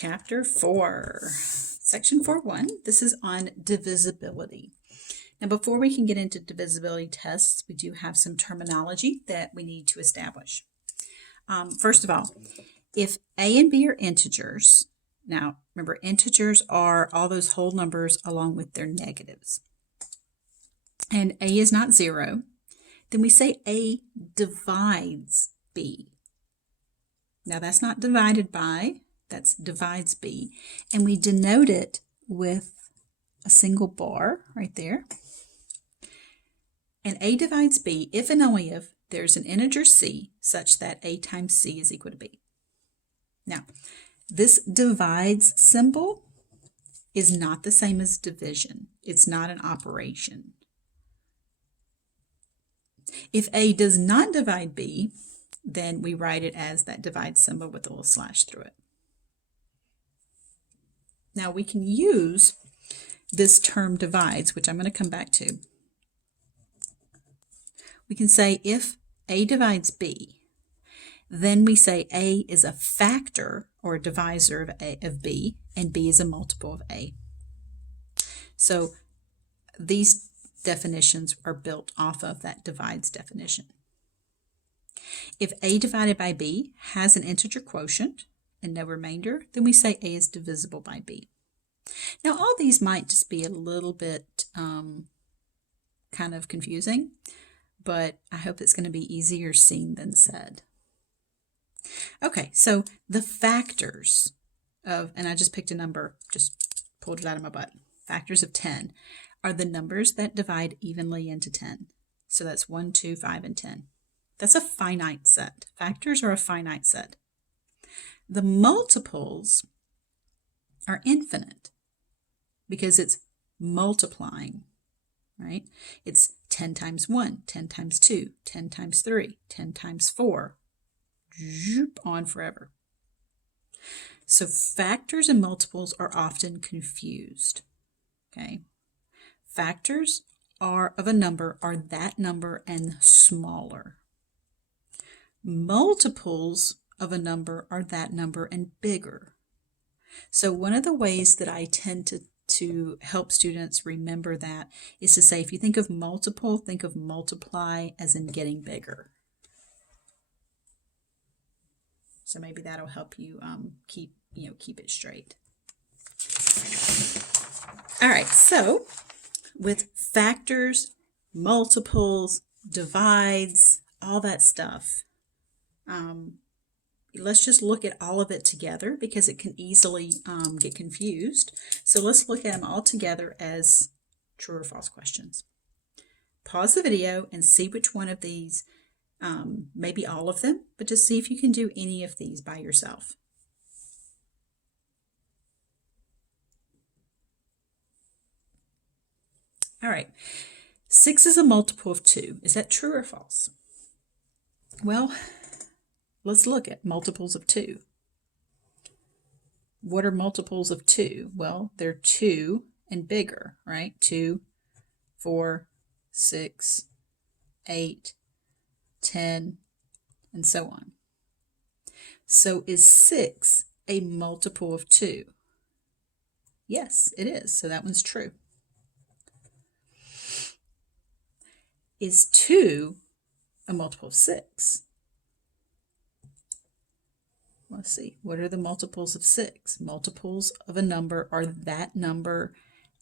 Chapter 4, Section 4.1. This is on divisibility. Now, before we can get into divisibility tests, we do have some terminology that we need to establish. First of all, if A and B are integers, now remember integers are all those whole numbers along with their negatives, and A is not 0, then we say A divides B. Now that's not divided by, that's divides B, and we denote it with a single bar right there. And A divides B if and only if there's an integer C such that A times C is equal to B. Now, this divides symbol is not the same as division. It's not an operation. If A does not divide B, then we write it as that divide symbol with a little slash through it. Now we can use this term divides, which I'm going to come back to. We can say if A divides B, then we say A is a factor or a divisor of B, and B is a multiple of A. So these definitions are built off of that divides definition. If A divided by B has an integer quotient and no remainder, then we say A is divisible by B. Now all these might just be a little bit kind of confusing, but I hope it's going to be easier seen than said. Okay, so the factors of, and I just picked a number, just pulled it out of my butt, factors of 10 are the numbers that divide evenly into 10. So that's 1, 2, 5, and 10. That's a finite set. Factors are a finite set. The multiples are infinite because it's multiplying, right? It's 10 times 1, 10 times 2, 10 times 3, 10 times 4, on forever. So factors and multiples are often confused, okay? Factors are of a number are that number and smaller. Multiples of a number are that number and bigger. So one of the ways that I tend to help students remember that is to say, if you think of multiple, think of multiply as in getting bigger. So maybe that'll help you keep it straight. All right, so with factors, multiples, divides, all that stuff, let's just look at all of it together because it can easily get confused. So let's look at them all together as true or false questions. Pause the video and see which one of these, maybe all of them, but just see if you can do any of these by yourself. All right, 6 is a multiple of 2. Is that true or false? Well, let's look at multiples of 2. What are multiples of 2? Well, they're 2 and bigger, right? 2, 4, 6, 8, 10, and so on. So is 6 a multiple of 2? Yes, it is. So that one's true. Is 2 a multiple of 6? Let's see. What are the multiples of 6? Multiples of a number are that number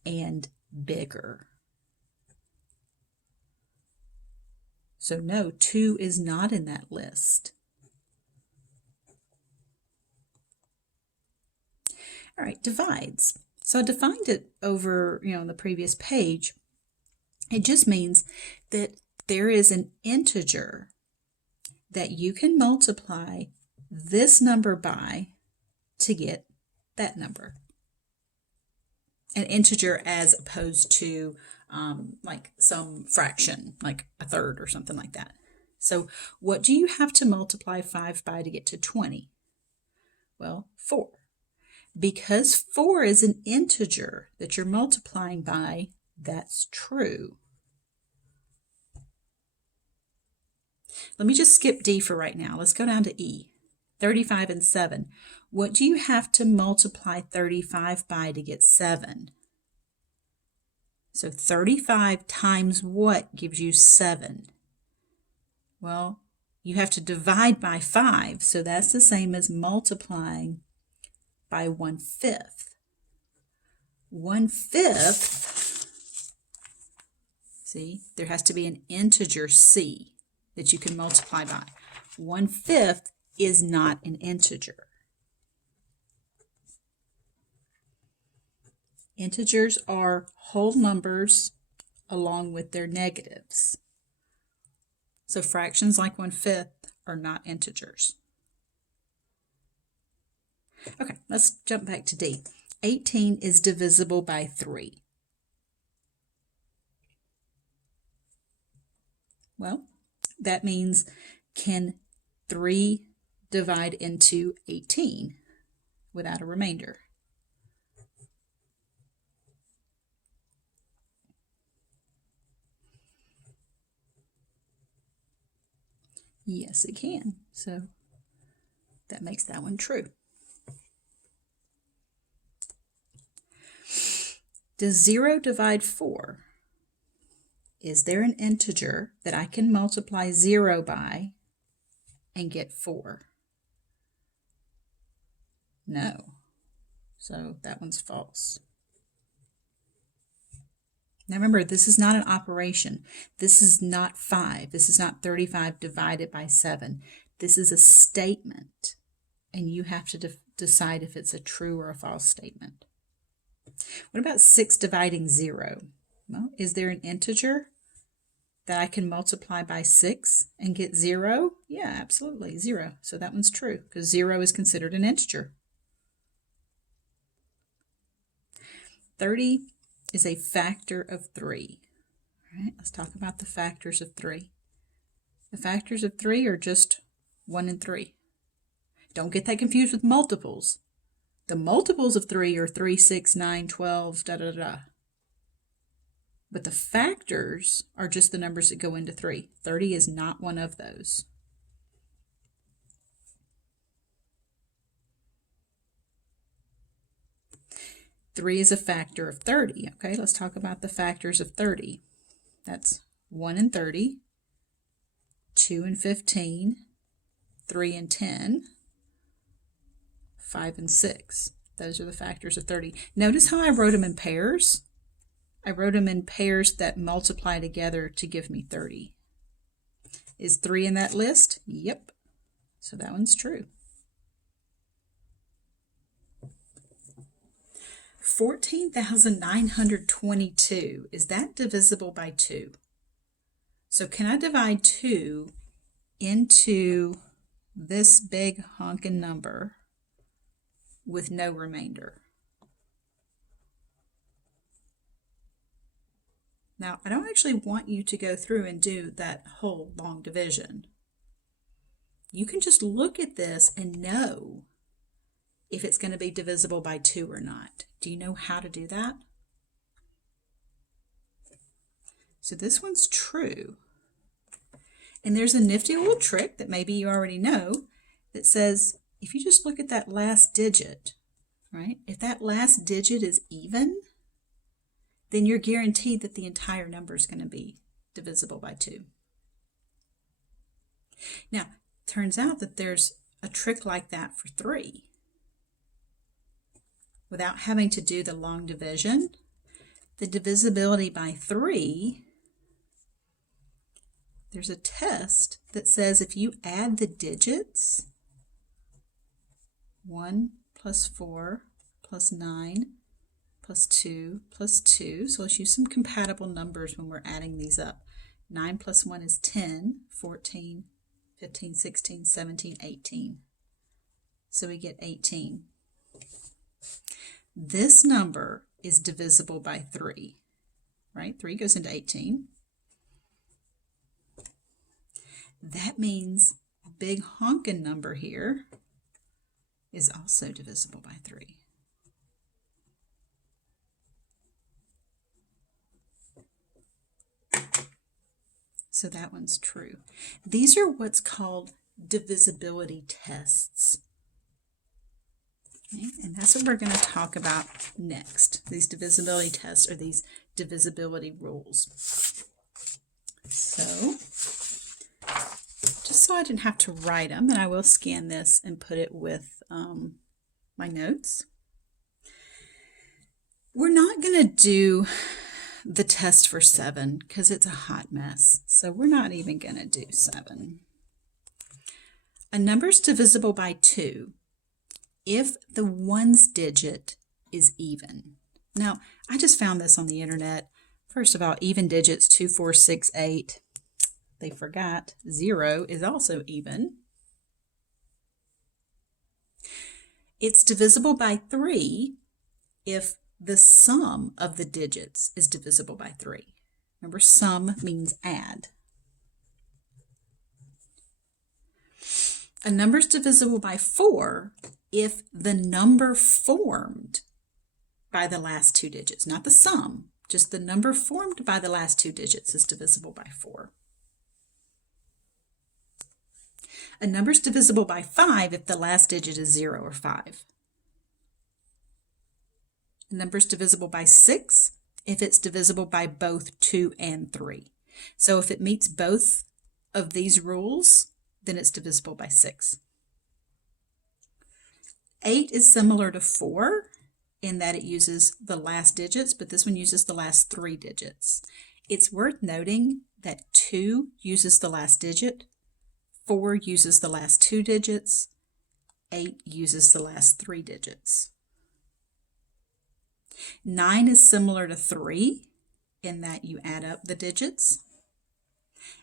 and bigger. So no, 2 is not in that list. All right, divides. So I defined it over, on the previous page. It just means that there is an integer that you can multiply this number by to get that number. An integer as opposed to like some fraction, like a third or something like that. So what do you have to multiply 5 by to get to 20? Well, 4. Because 4 is an integer that you're multiplying by, that's true. Let me just skip D for right now. Let's go down to E. 35 and 7. What do you have to multiply 35 by to get 7? So 35 times what gives you 7? Well, you have to divide by 5, so that's the same as multiplying by 1/5. 1/5, see, there has to be an integer c that you can multiply by. 1/5 is not an integer. Integers are whole numbers along with their negatives. So fractions like 1/5 are not integers. Okay, let's jump back to D. 18 is divisible by 3. Well, that means can 3 divide into 18 without a remainder? Yes, it can. So that makes that one true. Does 0 divide 4? Is there an integer that I can multiply 0 by and get 4? No. So that one's false. Now remember, this is not an operation. This is not 5. This is not 35 divided by 7. This is a statement, and you have to decide if it's a true or a false statement. What about 6 dividing 0? Well, is there an integer that I can multiply by 6 and get 0? Yeah, absolutely, 0. So that one's true, because 0 is considered an integer. 30 is a factor of 3. All right, let's talk about the factors of 3. The factors of 3 are just 1 and 3. Don't get that confused with multiples. The multiples of 3 are 3, 6, 9, 12, da da da. But the factors are just the numbers that go into 3. 30 is not one of those. Three is a factor of 30. Okay, let's talk about the factors of 30. That's 1 and 30, 2 and 15, 3 and 10, 5 and 6. Those are the factors of 30. Notice how I wrote them in pairs? I wrote them in pairs that multiply together to give me 30. Is 3 in that list? Yep. So that one's true. 14,922, is that divisible by 2? So can I divide 2 into this big honking number with no remainder? Now, I don't actually want you to go through and do that whole long division. You can just look at this and know if it's going to be divisible by 2 or not. Do you know how to do that? So this one's true. And there's a nifty little trick that maybe you already know that says if you just look at that last digit, right? If that last digit is even, then you're guaranteed that the entire number is going to be divisible by 2. Now, it turns out that there's a trick like that for 3. Without having to do the long division, the divisibility by 3, there's a test that says if you add the digits, 1 plus 4 plus 9 plus 2 plus 2, so let's use some compatible numbers when we're adding these up. 9 plus 1 is 10, 14, 15, 16, 17, 18. So we get 18. This number is divisible by 3, right? 3 goes into 18. That means a big honkin' number here is also divisible by 3. So that one's true. These are what's called divisibility tests. Okay, and that's what we're going to talk about next. These divisibility tests, or these divisibility rules. So, just so I didn't have to write them, and I will scan this and put it with my notes. We're not going to do the test for 7 because it's a hot mess. So we're not even going to do 7. A number is divisible by 2 if the ones digit is even. Now, I just found this on the internet. First of all, even digits 2, 4, 6, 8. They forgot 0 is also even. It's divisible by 3 if the sum of the digits is divisible by 3. Remember, sum means add. A number is divisible by 4 if the number formed by the last 2 digits, not the sum, just the number formed by the last 2 digits is divisible by 4. A number is divisible by 5 if the last digit is 0 or 5. A number is divisible by 6 if it's divisible by both 2 and 3. So if it meets both of these rules, then it's divisible by 6. 8 is similar to 4 in that it uses the last digits, but this one uses the last 3 digits. It's worth noting that 2 uses the last digit, 4 uses the last 2 digits, 8 uses the last 3 digits. 9 is similar to 3 in that you add up the digits.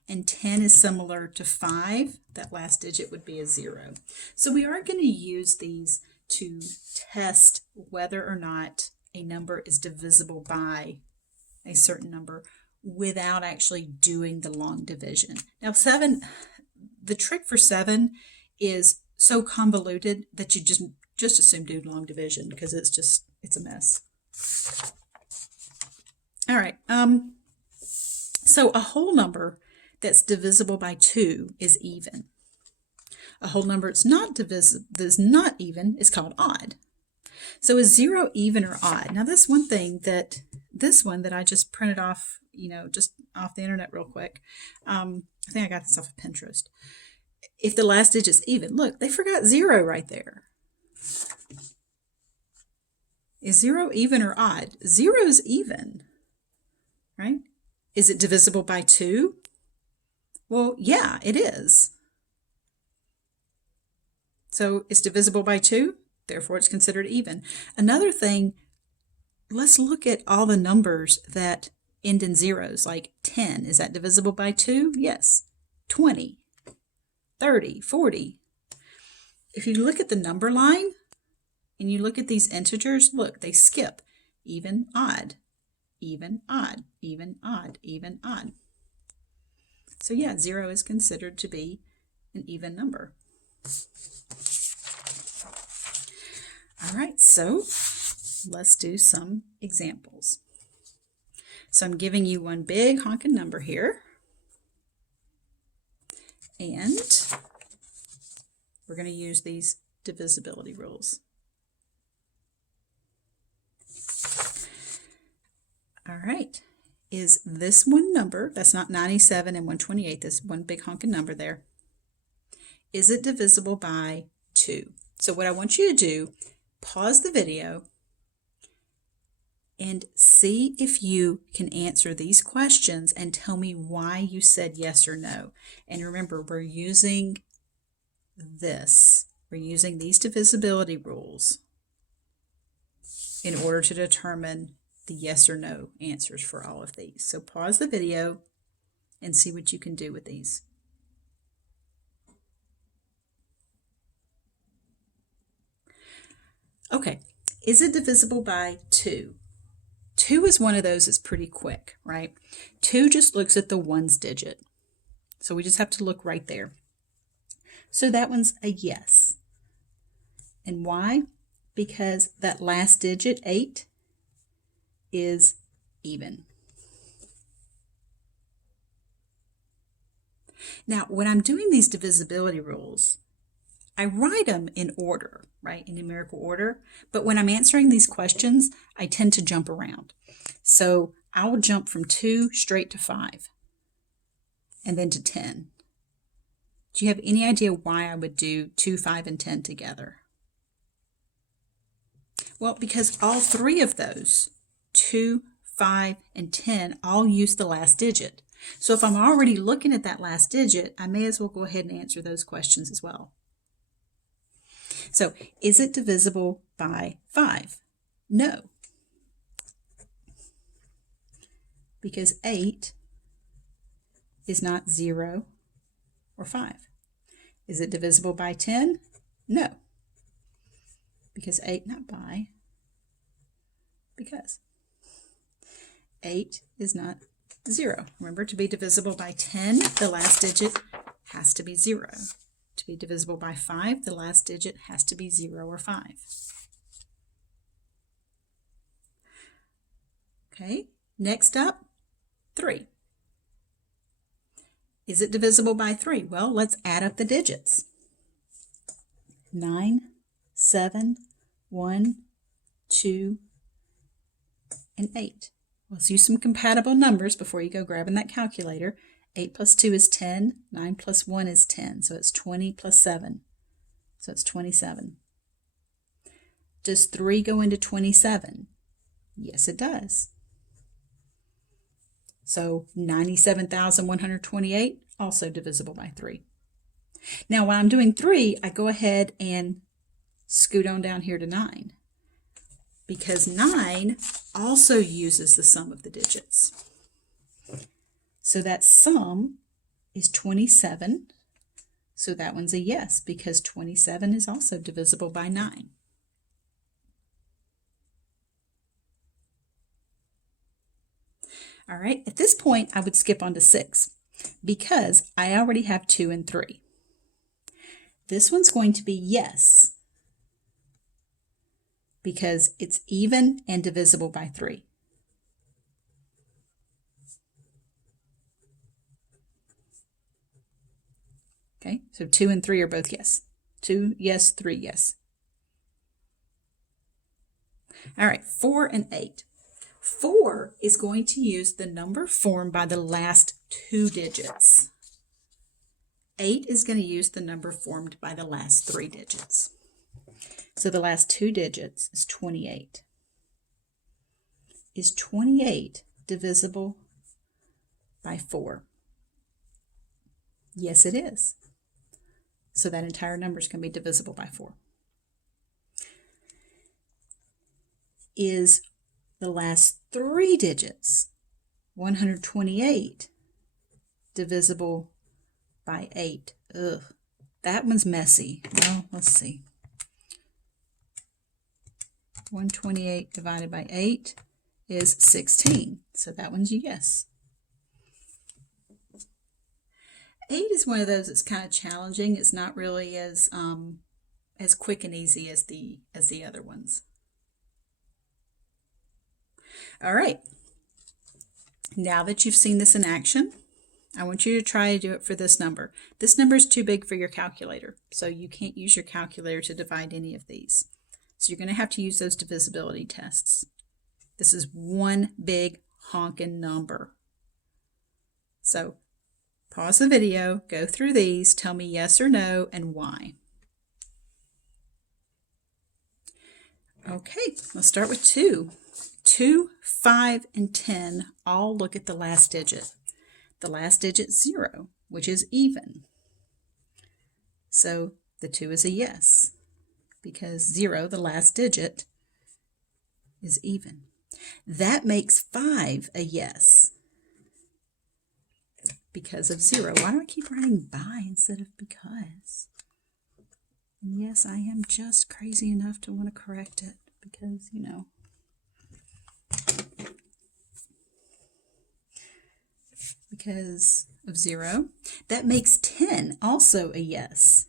And 10 is similar to 5. That last digit would be a 0. So we are going to use these to test whether or not a number is divisible by a certain number without actually doing the long division. Now 7, the trick for 7 is so convoluted that you just assume do long division because it's a mess. All right, so a whole number that's divisible by 2 is even. A whole number that's not even is called odd. So is 0 even or odd? Now this one that I just printed off, just off the internet real quick. I think I got this off of Pinterest. If the last digit's even, look, they forgot 0 right there. Is 0 even or odd? 0 is even, right? Is it divisible by 2? Well, yeah, it is. So it's divisible by 2, therefore it's considered even. Another thing, let's look at all the numbers that end in zeros, like 10. Is that divisible by 2? Yes. 20, 30, 40. If you look at the number line and you look at these integers, look, they skip. Even, odd, even, odd, even, odd, even, odd. So yeah, 0 is considered to be an even number. All right, so let's do some examples. So I'm giving you one big honking number here. And we're going to use these divisibility rules. All right. Is this one number, that's not 97 and 128, this one big honking number there, is it divisible by 2? So what I want you to do, pause the video and see if you can answer these questions and tell me why you said yes or no. And remember, we're using these divisibility rules in order to determine the yes or no answers for all of these. So pause the video and see what you can do with these. Okay, is it divisible by 2? 2 is one of those that's pretty quick, right? 2 just looks at the ones digit. So we just have to look right there. So that one's a yes. And why? Because that last digit, 8, is even. Now, when I'm doing these divisibility rules, I write them in order, right, in numerical order, but when I'm answering these questions, I tend to jump around. So I will jump from 2 straight to 5, and then to 10. Do you have any idea why I would do 2, 5, and 10 together? Well, because all 3 of those, 2, 5, and 10, all use the last digit. So if I'm already looking at that last digit, I may as well go ahead and answer those questions as well. So, is it divisible by 5? No. Because 8 is not 0 or 5. Is it divisible by 10? No. Because 8, not by, because 8 is not 0. Remember, to be divisible by 10, the last digit has to be 0. To be divisible by 5, the last digit has to be 0 or 5. Okay, next up, 3. Is it divisible by 3? Well, let's add up the digits. 9, 7, 1, 2, and 8. Let's use some compatible numbers before you go grabbing that calculator. 8 plus 2 is 10. 9 plus 1 is 10. So it's 20 plus 7. So it's 27. Does 3 go into 27? Yes, it does. So 97,128, also divisible by 3. Now, while I'm doing 3, I go ahead and scoot on down here to 9. Because 9 also uses the sum of the digits. So that sum is 27. So that one's a yes, because 27 is also divisible by 9. All right, at this point, I would skip on to 6, because I already have 2 and 3. This one's going to be yes, because it's even and divisible by 3. Okay, so 2 and 3 are both yes. 2 yes, 3 yes. All right, 4 and 8. 4 is going to use the number formed by the last 2 digits. 8 is going to use the number formed by the last 3 digits. So the last 2 digits is 28. Is 28 divisible by 4? Yes, it is. So that entire number is going to be divisible by 4. Is the last 3 digits, 128, divisible by 8? Ugh, that one's messy. Well, let's see. 128 divided by 8 is 16. So that one's a yes. 8 is one of those that's kind of challenging. It's not really as quick and easy as the other ones. All right. Now that you've seen this in action, I want you to try to do it for this number. This number is too big for your calculator, so you can't use your calculator to divide any of these. So you're going to have to use those divisibility tests. This is one big honking number. So pause the video, go through these, tell me yes or no and why. Okay, let's start with 2. 2, 5, and 10 all look at the last digit. The last digit is 0, which is even. So the 2 is a yes, because 0, the last digit, is even. That makes 5 a yes, because of 0. Why do I keep writing by instead of because? And yes, I am just crazy enough to want to correct it, because, you know. Because of 0. That makes 10 also a yes.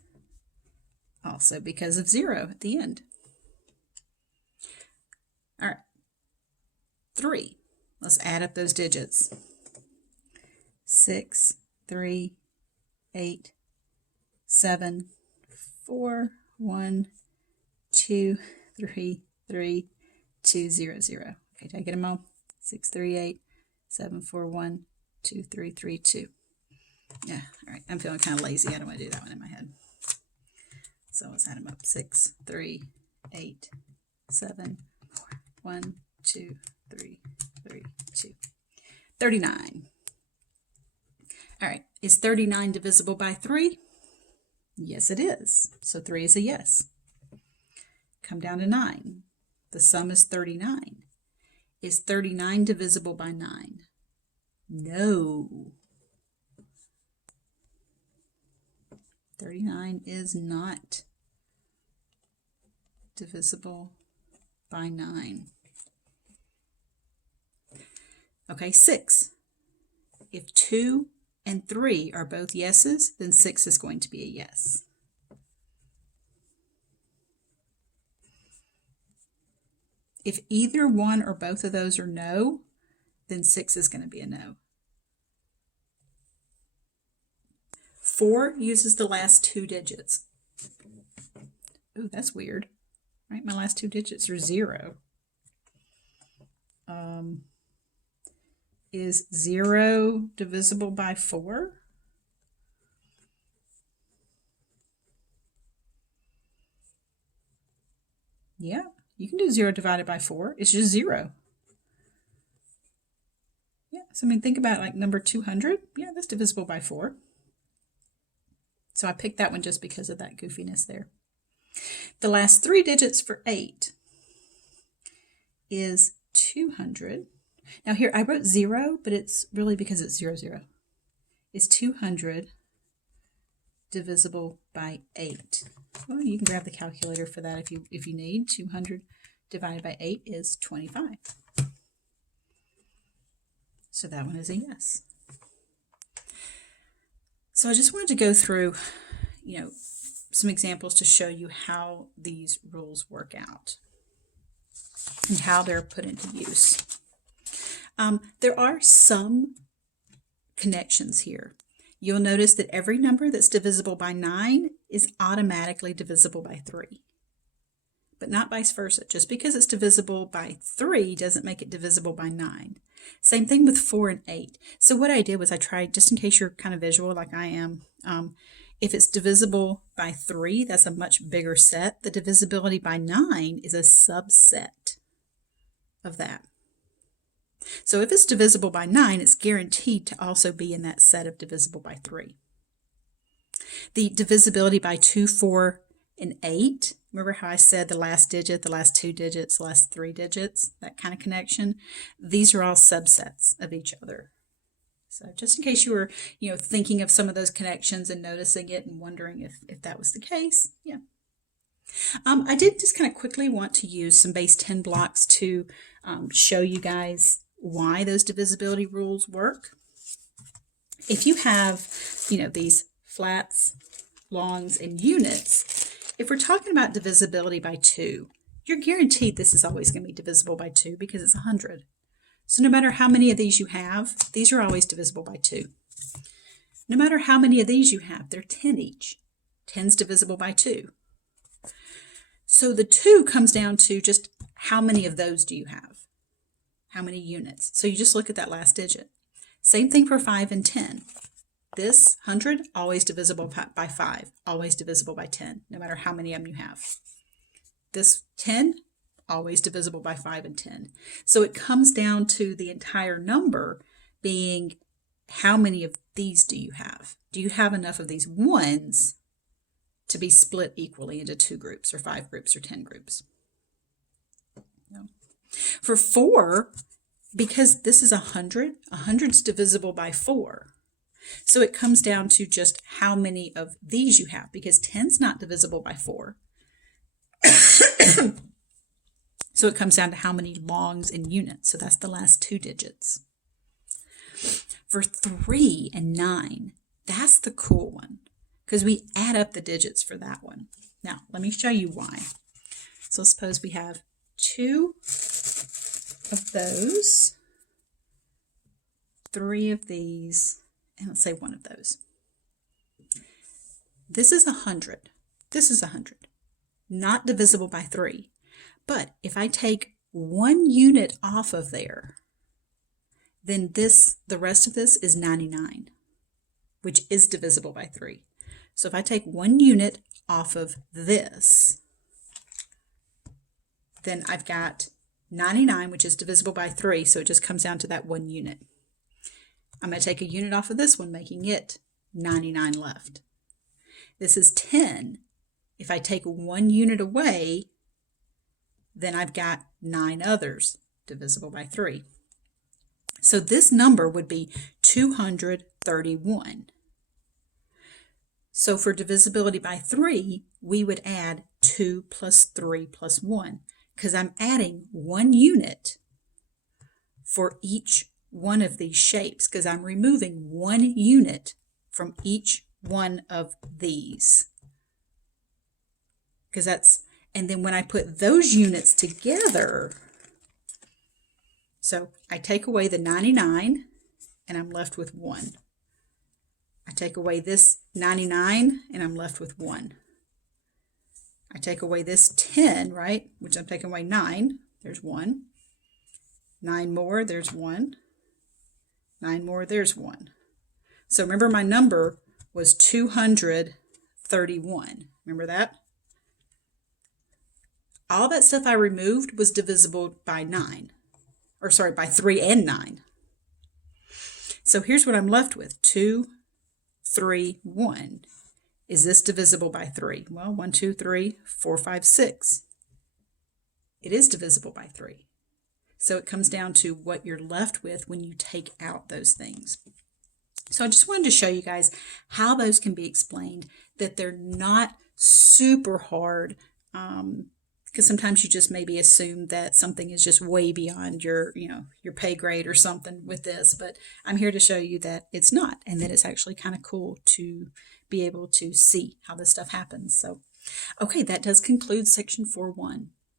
Also because of 0 at the end. All right. 3. Let's add up those digits. 6, 3, 8, 7, 4, 1, 2, 3, 3, 2, 0, 0. Okay, did I get them all? 6, 3, 8, 7, 4, 1, 2, 3, 3, 2. Yeah, all right. I'm feeling kind of lazy. I don't want to do that one in my head. So let's add them up. 6, 3, 8, 7, 4, 1, 2, 3, 3, 2. 39. All right. Is 39 divisible by 3? Yes, it is. So 3 is a yes. Come down to 9. The sum is 39. Is 39 divisible by 9? No. 39 is not divisible by 9. Okay, 6. If 2 and 3 are both yeses, then 6 is going to be a yes. If either one or both of those are no, then 6 is going to be a no. 4 uses the last 2 digits. Ooh, that's weird. Right, my last 2 digits are 0. Is 0 divisible by 4? Yeah, you can do 0 divided by 4. It's just 0. Yeah, so I mean, think about like number 200. Yeah, that's divisible by 4. So I picked that one just because of that goofiness there. The last 3 digits for 8 is 200. Now here I wrote 0, but it's really because it's 0, 0. Is 200 divisible by 8? Well, you can grab the calculator for that if you need. 200 divided by 8 is 25. So that one is a yes. So I just wanted to go through, some examples to show you how these rules work out and how they're put into use. There are some connections here. You'll notice that every number that's divisible by 9 is automatically divisible by 3, but not vice versa. Just because it's divisible by 3 doesn't make it divisible by 9. Same thing with 4 and 8. So what I did was I tried, just in case you're kind of visual like I am, if it's divisible by 3, that's a much bigger set. The divisibility by 9 is a subset of that. So if it's divisible by 9, it's guaranteed to also be in that set of divisible by 3. The divisibility by 2, 4, and 8, remember how I said the last digit, the last 2 digits, the last 3 digits, that kind of connection? These are all subsets of each other. So just in case you were, thinking of some of those connections and noticing it and wondering if that was the case, yeah. I did just kind of quickly want to use some base 10 blocks to show you guys why those divisibility rules work. If you have, these flats, longs, and units, if we're talking about divisibility by 2, you're guaranteed this is always going to be divisible by 2 because it's 100. So no matter how many of these you have, these are always divisible by 2. No matter how many of these you have, they're 10 each. 10's divisible by 2. So the 2 comes down to just how many of those do you have? How many units? So you just look at that last digit. Same thing for 5 and 10. This 100, always divisible by 5, always divisible by 10, no matter how many of them you have. This 10, always divisible by 5 and 10. So it comes down to the entire number being how many of these do you have? Do you have enough of these ones to be split equally into 2 groups or 5 groups or 10 groups? No. For 4, because this is 100, 100's divisible by 4. So it comes down to just how many of these you have, because 10's not divisible by 4. So it comes down to how many longs and units. So that's the last 2 digits. For 3 and 9, that's the cool one, because we add up the digits for that one. Now, let me show you why. So suppose we have 2 of those, 3 of these, and let's say 1 of those. this is 100. This is 100. Not divisible by 3. But if I take 1 unit off of there, then the rest of this is 99, which is divisible by 3. So if I take 1 unit off of this, then I've got 99, which is divisible by 3, so it just comes down to that 1 unit. I'm going to take a unit off of this one, making it 99 left. This is 10. If I take 1 unit away, then I've got 9 others, divisible by 3. So this number would be 231. So for divisibility by 3, we would add 2 plus 3 plus 1, because I'm adding 1 unit for each one of these shapes, because I'm removing 1 unit from each one of these. Because that's, and then when I put those units together, so I take away the 99 and I'm left with 1. I take away this 99 and I'm left with 1. I take away this 10, right, which I'm taking away 9, there's 1. 9 more, there's 1. 9 more, there's 1. So remember, my number was 231. Remember that? All that stuff I removed was divisible by 9. Or sorry, by 3 and 9. So here's what I'm left with. 2, 3, 1. Is this divisible by 3? Well, 1, 2, 3, 4, 5, 6. It is divisible by 3. So it comes down to what you're left with when you take out those things. So I just wanted to show you guys how those can be explained, that they're not super hard, because sometimes you just maybe assume that something is just way beyond your pay grade or something with this, but I'm here to show you that it's not, and that it's actually kind of cool to be able to see how this stuff happens. So, okay, that does conclude section 4.1.